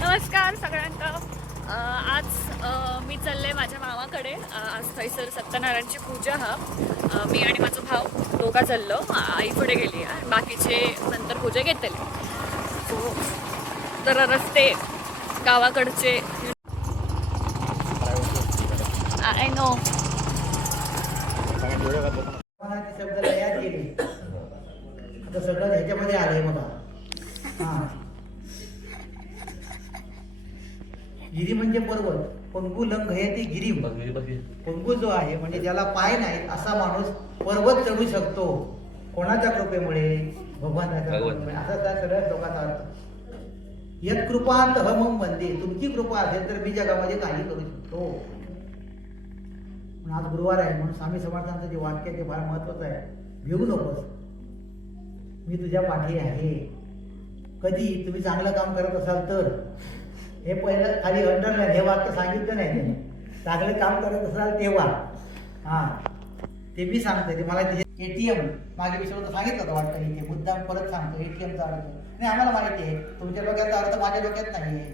नमस्कार सगळ्यांना. आज मी चालले माझ्या मामाकडे. आज थैसर सत्यनारायणची पूजा हा. मी आणि माझा भाऊ दोघा चाललो. आई पुढे गेली आहे, बाकीचे नंतर पूजा घेतली. तर रस्ते गावाकडचे आय नो शब्द तयार केले. आता सगळं ह्याच्यामध्ये आलंय बघा. गिरी म्हणजे पर्वत. पंगू लंग हे ती गिरी. पंगू जो आहे म्हणजे ज्याला पाय नाहीत असा माणूस पर्वत चढू शकतो. कोणाच्या कृपेमुळे? भगवानाच्या कृपेमुळे. असा त्या सगळ्या श्लोकाचा अर्थ. यत कृपांत हमम वंदे. तुमची कृपा असेल तर मी जगामध्ये काही करू शकतो. आज गुरुवार आहे म्हणून स्वामी समर्थांचं जे वाक्य आहे ते फार महत्वाचं आहे. भिवू नकोस, मी तुझ्या पाठी आहे. कधी तुम्ही चांगलं काम करत असाल तर. हे पहिलं खाली अंडरलाईन, हे वाक्य सांगितलं नाही त्याने. चांगलं काम करत असाल तेव्हा. ते मी सांगतोय. ते मला त्याचे ATM मागे विषय सांगितलं होतं वाटतं. इथे मुद्दाम परत सांगतो ATMचा अर्थ नाही. आम्हाला माहिती आहे तुमच्या डोक्याचा अर्थ माझ्या डोक्यात नाही आहे.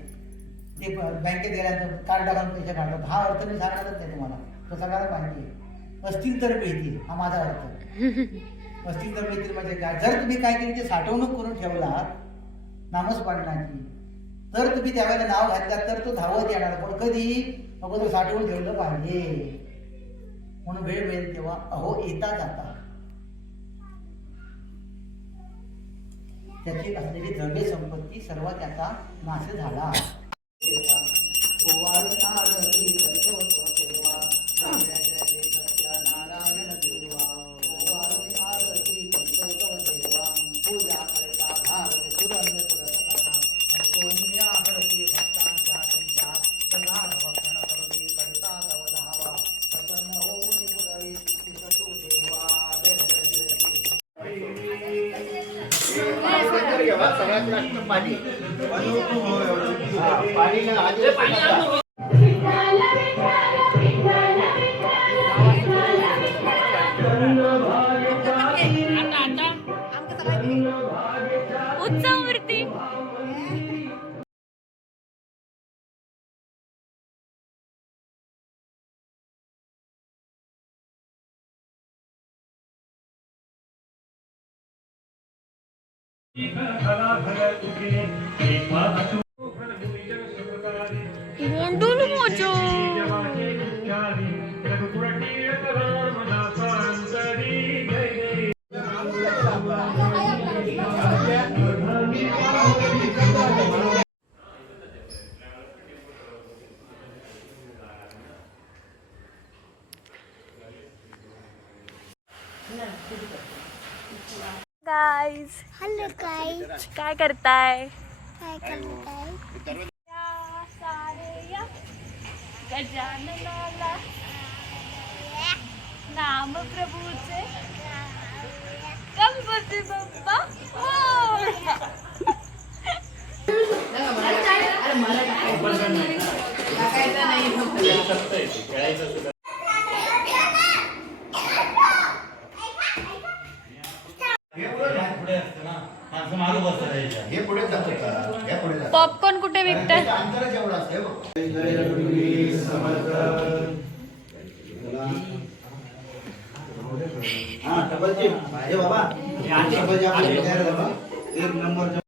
ते बँकेत गेल्यानंतर कार्ड टाकून पैसे काढतात. हा अर्थ मी सांगतच नाही तुम्हाला, तो सगळ्याला माहिती आहे. असतील तर मिळतील हा माझा अर्थ. असतील तर मिळतील म्हणजे काय? जर तुम्ही काय केली ते साठवणूक करून ठेवला नामस्मरणाची, तर तुम्ही त्यावेळेला नाव घातल्यात तर तो धावत येणार. पण कधी अगोदर साठवून ठेवलं पाहिजे. म्हणून वेळ मिळेल तेव्हा अहो येता जाता त्याची असलेली द्रव्य संपत्ती सर्व त्याचा नाश झाला. उत्सवमूर्ती मोंडूल मोजो. गाइस, हेलो गाइस, काय करताय? गजाननाला नाम प्रभूचे गणपती बाप्पा पॉपकॉर्न कुठे विकताय? एक नंबर.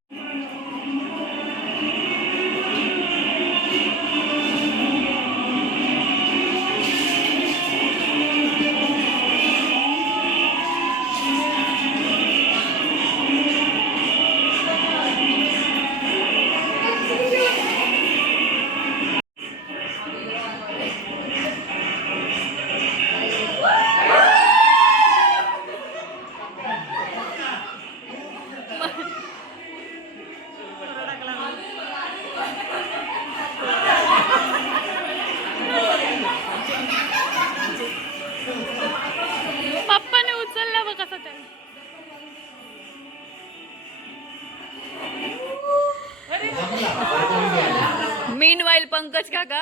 मीनवाइल पंकज काका